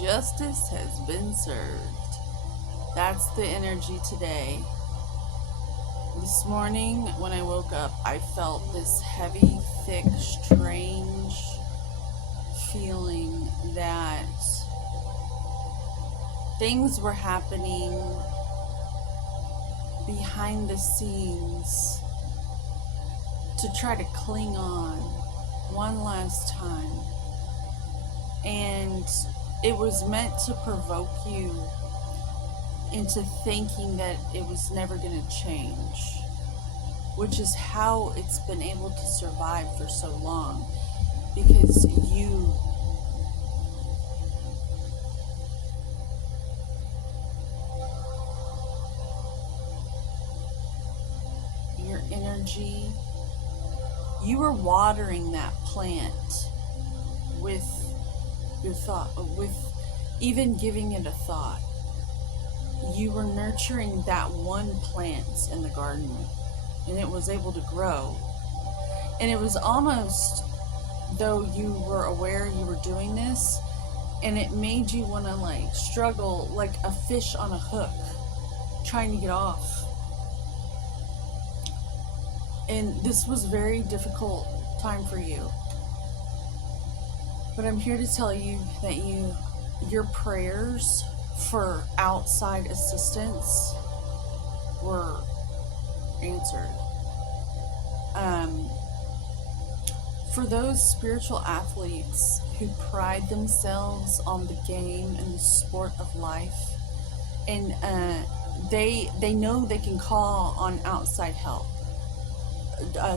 Justice has been served. That's the energy today. This morning, when I woke up, I felt this heavy, thick, strange feeling that things were happening behind the scenes to try to cling on one last time. And it was meant to provoke you into thinking that it was never going to change, which is how it's been able to survive for so long, because your energy, you were watering that plant with your thought, with even giving it a thought. You were nurturing that one plant in the garden, and it was able to grow. And it was almost though you were aware you were doing this, and it made you want to struggle like a fish on a hook trying to get off. And this was a very difficult time for you. But I'm here to tell you that your prayers for outside assistance were answered. For those spiritual athletes who pride themselves on the game and the sport of life, and they know they can call on outside help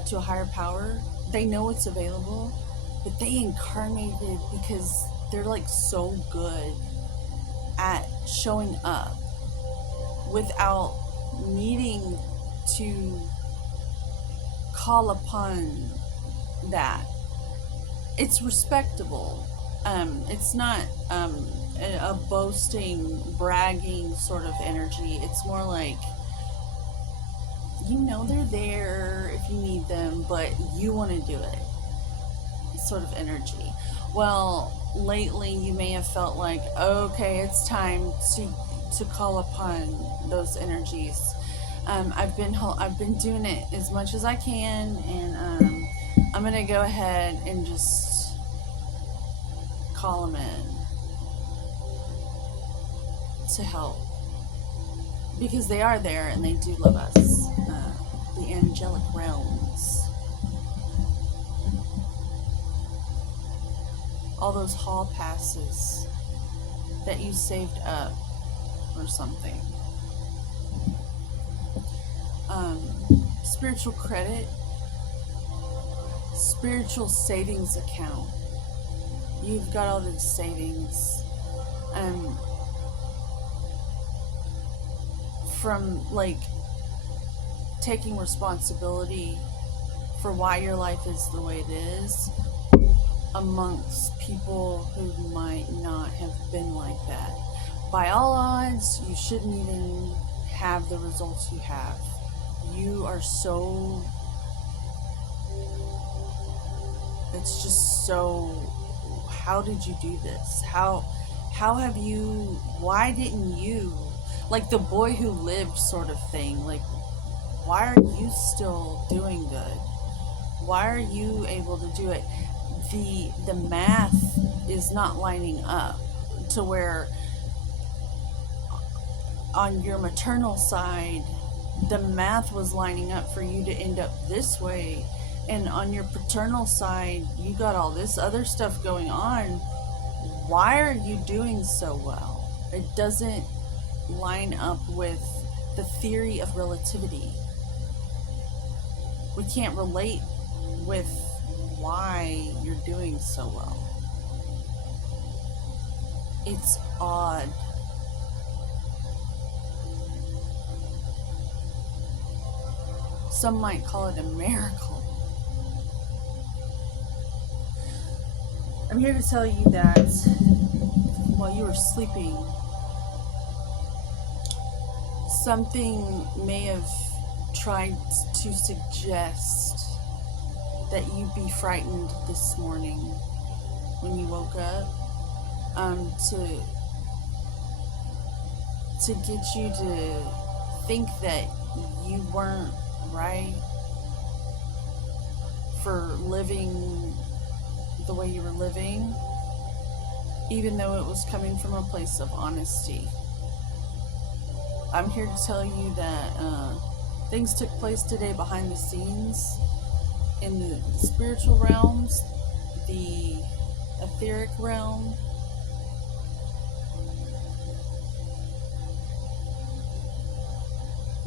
to a higher power. They know it's available, but they incarnated because they're so good at showing up without needing to call upon that. It's respectable. It's not a boasting, bragging sort of energy. It's more like, they're there if you need them, but you want to do it sort of energy. Well, lately you may have felt like, okay, it's time to call upon those energies. I've been doing it as much as I can, and I'm gonna go ahead and just call them in to help, because they are there and they do love us. The angelic realms. All those hall passes that you saved up or something. Spiritual credit, spiritual savings account. You've got all these savings. From taking responsibility for why your life is the way it is, amongst people who might not have been like that. By all odds, you shouldn't even have the results you have. You are so... It's just so... How did you do this? How have you... Why didn't you... Like the boy who lived sort of thing. Why are you still doing good? Why are you able to do it? The math is not lining up to where on your maternal side the math was lining up for you to end up this way, and on your paternal side you got all this other stuff going on. Why are you doing so well? It doesn't line up with the theory of relativity. We can't relate with why you're doing so well. It's odd. Some might call it a miracle. I'm here to tell you that while you were sleeping, something may have tried to suggest that you be frightened this morning when you woke up. to get you to think that you weren't right for living the way you were living, even though it was coming from a place of honesty. I'm here to tell you that things took place today behind the scenes in the spiritual realms, the etheric realm,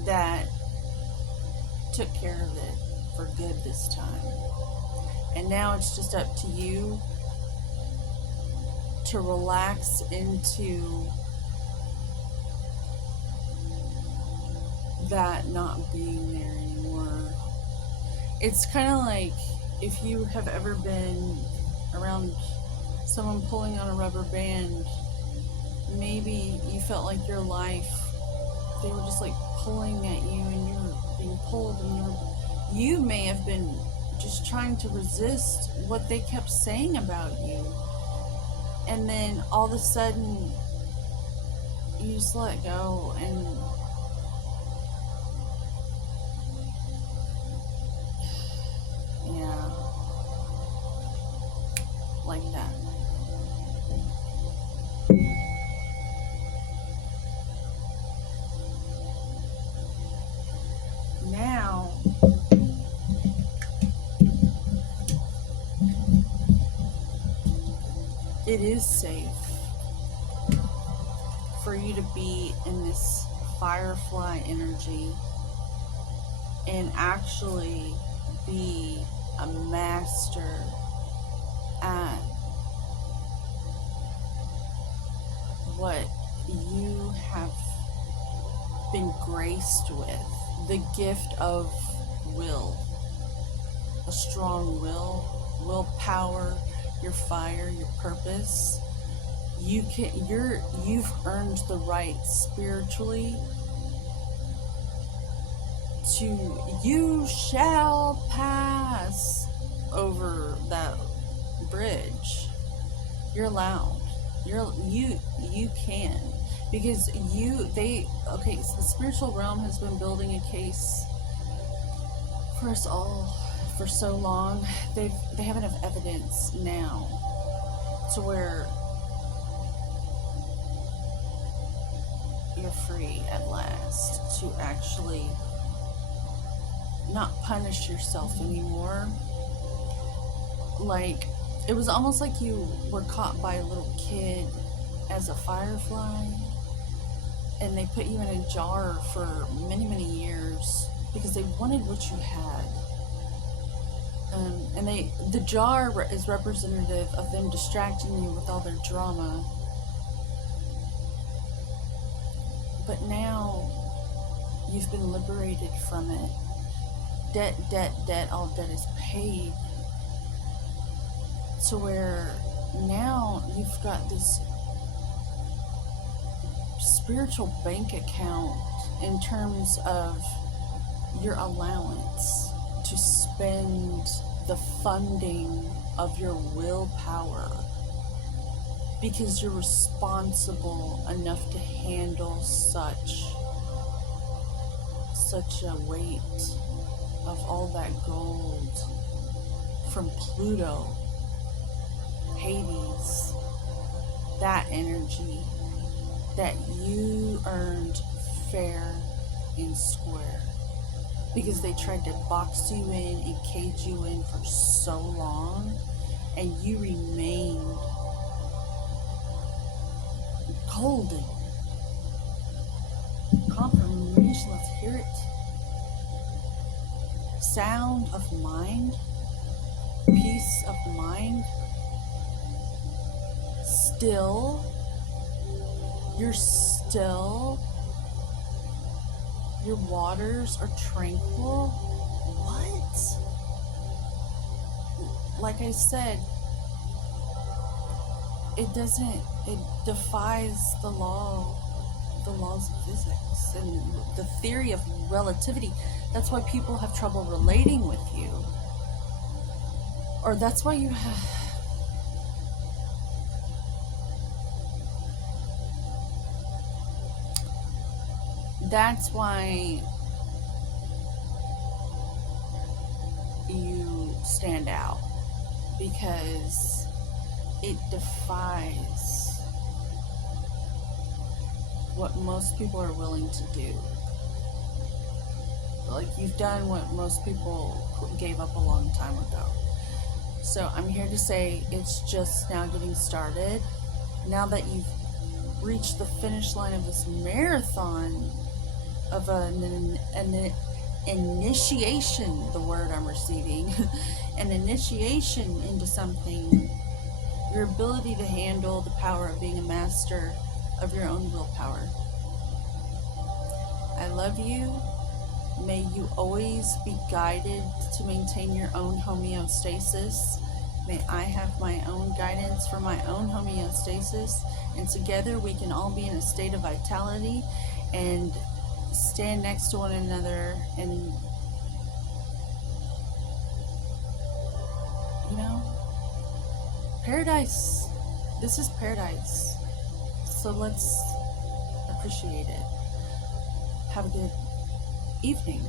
that took care of it for good this time. And now it's just up to you to relax into that not being there anymore. It's kind of like if you have ever been around someone pulling on a rubber band, maybe you felt like your life, they were just like pulling at you and you were being pulled, and you may have been just trying to resist what they kept saying about you. And then all of a sudden, you just let go, and yeah, like that. Now, it is safe for you to be in this firefly energy and actually be a master at what you have been graced with, the gift of will, a strong willpower, your fire, your purpose. You've earned the right spiritually to, you shall pass over that bridge. You're allowed. You can, because so the spiritual realm has been building a case for us all for so long. They have enough evidence now to where you're free at last to actually not punish yourself anymore. Like, it was almost like you were caught by a little kid as a firefly, and they put you in a jar for many, many years because they wanted what you had. And the jar is representative of them distracting you with all their drama. But now you've been liberated from it. Debt, all debt is paid. To where now you've got this spiritual bank account in terms of your allowance to spend the funding of your willpower, because you're responsible enough to handle such a weight of all that gold from Pluto, Hades, that energy that you earned fair and square, because they tried to box you in and cage you in for so long, and you remained golden. Confirmation, let's hear it. Sound of mind, peace of mind. Still, you're still, your waters are tranquil. What? Like I said, it defies the laws of physics and the theory of relativity. That's why people have trouble relating with you. Or that's why you have, that's why you stand out, because it defies what most people are willing to do. Like, you've done what most people gave up a long time ago. So I'm here to say it's just now getting started. Now that you've reached the finish line of this marathon of an initiation, the word I'm receiving, an initiation into something, your ability to handle the power of being a master of your own willpower. I love you. May you always be guided to maintain your own homeostasis. May I have my own guidance for my own homeostasis. And together we can all be in a state of vitality and stand next to one another and, paradise. This is paradise. So let's appreciate it. Have a good evening.